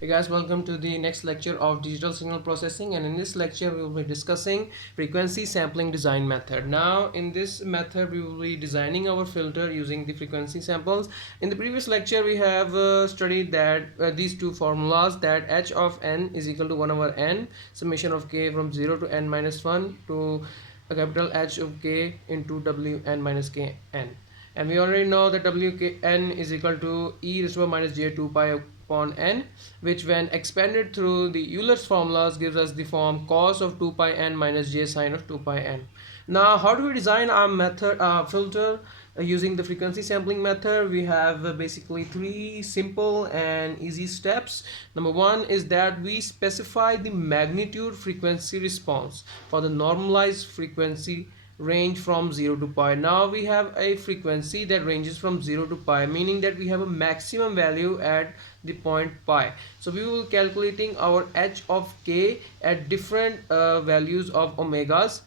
Hey guys, welcome to the next lecture of digital signal processing, and in this lecture we will be discussing frequency sampling design method. Now in this method we will be designing our filter using the frequency samples. In the previous lecture we have studied that these two formulas, that h of n is equal to 1 over n summation of k from 0 to n minus 1 to a capital H of k into w n minus k n. And we already know that Wn is equal to e raised to the minus j2 pi upon n, which when expanded through the Euler's formulas gives us the form cos of 2 pi n minus j sine of 2 pi n. Now how do we design our method filter using the frequency sampling method? We have basically three simple and easy steps. Number one is that we specify the magnitude frequency response for the normalized frequency range from 0 to pi. Now we have a frequency that ranges from 0 to pi, meaning that we have a maximum value at the point pi. So we will calculating our h of k at different values of omegas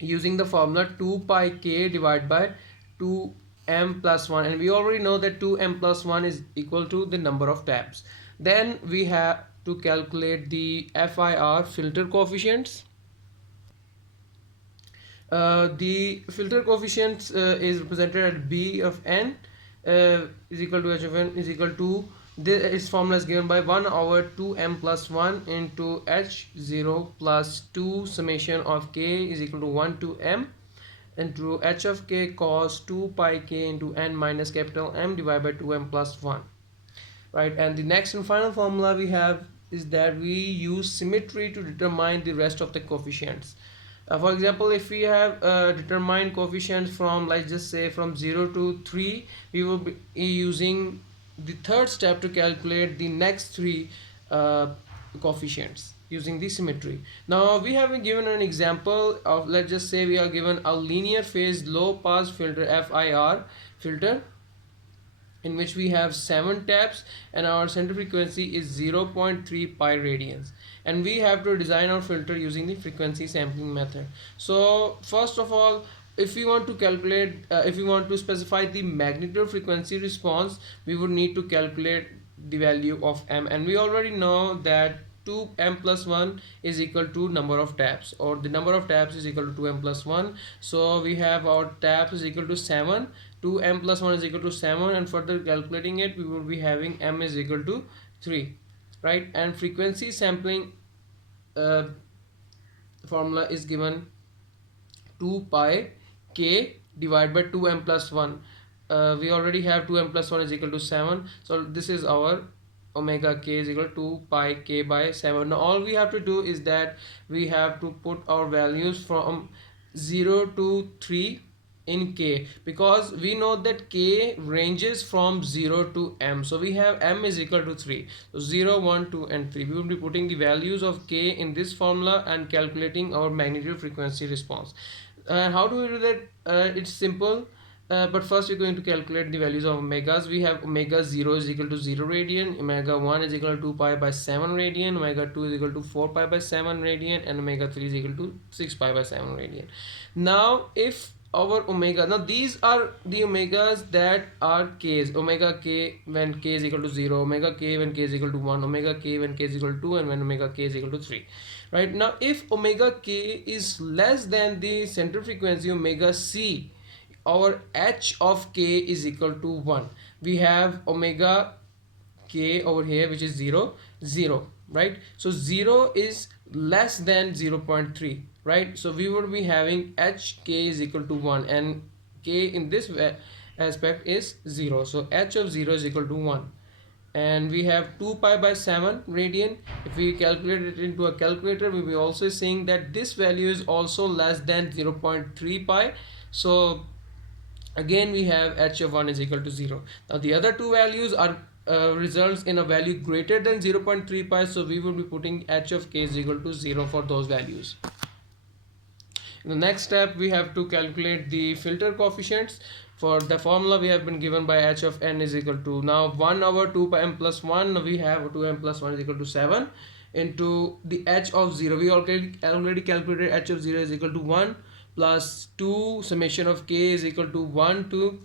using the formula 2 pi k divided by 2m plus 1, and we already know that 2m plus 1 is equal to the number of taps. Then we have to calculate the FIR, filter coefficients. The filter coefficient is represented at b of n is equal to h of n is equal to, its formula is given by 1 over 2m plus 1 into h0 plus 2 summation of k is equal to 1 to m into h of k cos 2 pi k into n minus capital M divided by 2m plus 1. Right, and the next and final formula we have is that we use symmetry to determine the rest of the coefficients. For example, if we have determined coefficients from, let's just say, from 0 to 3, we will be using the third step to calculate the next three coefficients using the symmetry. Now we have been given an example of, let's just say we are given a linear phase low pass filter FIR filter in which we have 7 taps and our center frequency is 0.3 pi radians, and we have to design our filter using the frequency sampling method. So first of all, if we want to calculate if we want to specify the magnitude frequency response, we would need to calculate the value of m, and we already know that 2m plus 1 is equal to number of taps, or the number of taps is equal to 2m plus 1. So we have our taps is equal to 7, 2m plus 1 is equal to 7, and further calculating it we will be having m is equal to 3, right? And frequency sampling formula is given 2 pi k divided by 2m plus 1. We already have 2m plus 1 is equal to 7, so this is our omega k is equal to 2 pi k by 7. Now all we have to do is that we have to put our values from 0 to 3 in k, because we know that k ranges from 0 to m, so we have m is equal to 3, so 0 1 2 and 3. We will be putting the values of k in this formula and calculating our magnitude frequency response. How do we do that? It's simple. But first we're going to calculate the values of omegas. We have omega 0 is equal to 0 radian, omega 1 is equal to 2 pi by 7 radian, omega 2 is equal to 4 pi by 7 radian, and omega 3 is equal to 6 pi by 7 radian. Now if our omega, now these are the omegas that are k's, omega k when k is equal to 0, omega k when k is equal to 1, omega k when k is equal to 2, and when omega k is equal to 3. Right, now if omega k is less than the center frequency omega c, our h of k is equal to 1. We have omega k over here which is 0 0, right? So 0 is less than 0.3, right? So we would be having h k is equal to 1, and k in this aspect is 0, so h of 0 is equal to 1. And we have 2 pi by 7 radian. If we calculate it into a calculator, we will be also seeing that this value is also less than 0.3 pi. So again we have h of 1 is equal to 0. Now the other two values are results in a value greater than 0.3 pi, so we will be putting h of k is equal to 0 for those values. In the next step we have to calculate the filter coefficients. For the formula we have been given by h of n is equal to, now 1 over 2 pi m plus 1, we have 2m plus 1 is equal to 7 into the h of 0. We already calculated h of 0 is equal to 1 plus 2 summation of k is equal to 1 to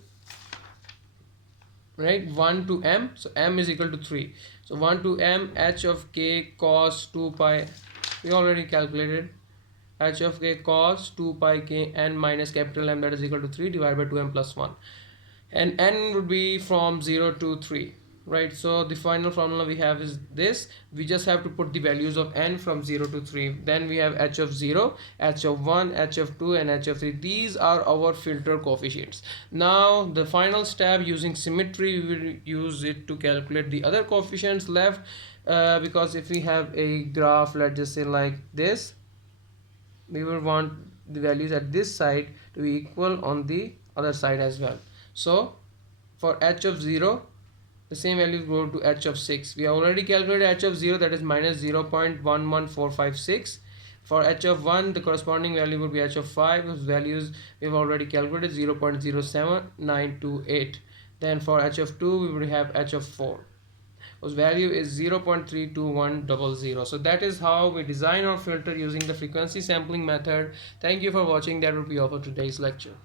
right? 1 to m, so m is equal to 3. So 1 to m h of k cos 2 pi, we already calculated, h of k cos 2 pi k n minus capital M, that is equal to 3 divided by 2m plus 1, and n would be from 0 to 3, right? So the final formula we have is this. We just have to put the values of n from 0 to 3. Then we have h of 0, h of 1, h of 2 and h of 3. These are our filter coefficients. Now the final step, using symmetry, we will use it to calculate the other coefficients left, because if we have a graph, let's just say like this, we will want the values at this side to be equal on the other side as well. So for h of 0, the same values go to h of 6. We have already calculated h of 0, that is minus 0.11456. For h of 1, the corresponding value would be h of 5, whose values we have already calculated, 0.07928. Then for h of 2, we would have h of 4, whose value is 0.32100. So that is how we design our filter using the frequency sampling method. Thank you for watching. That would be all for today's lecture.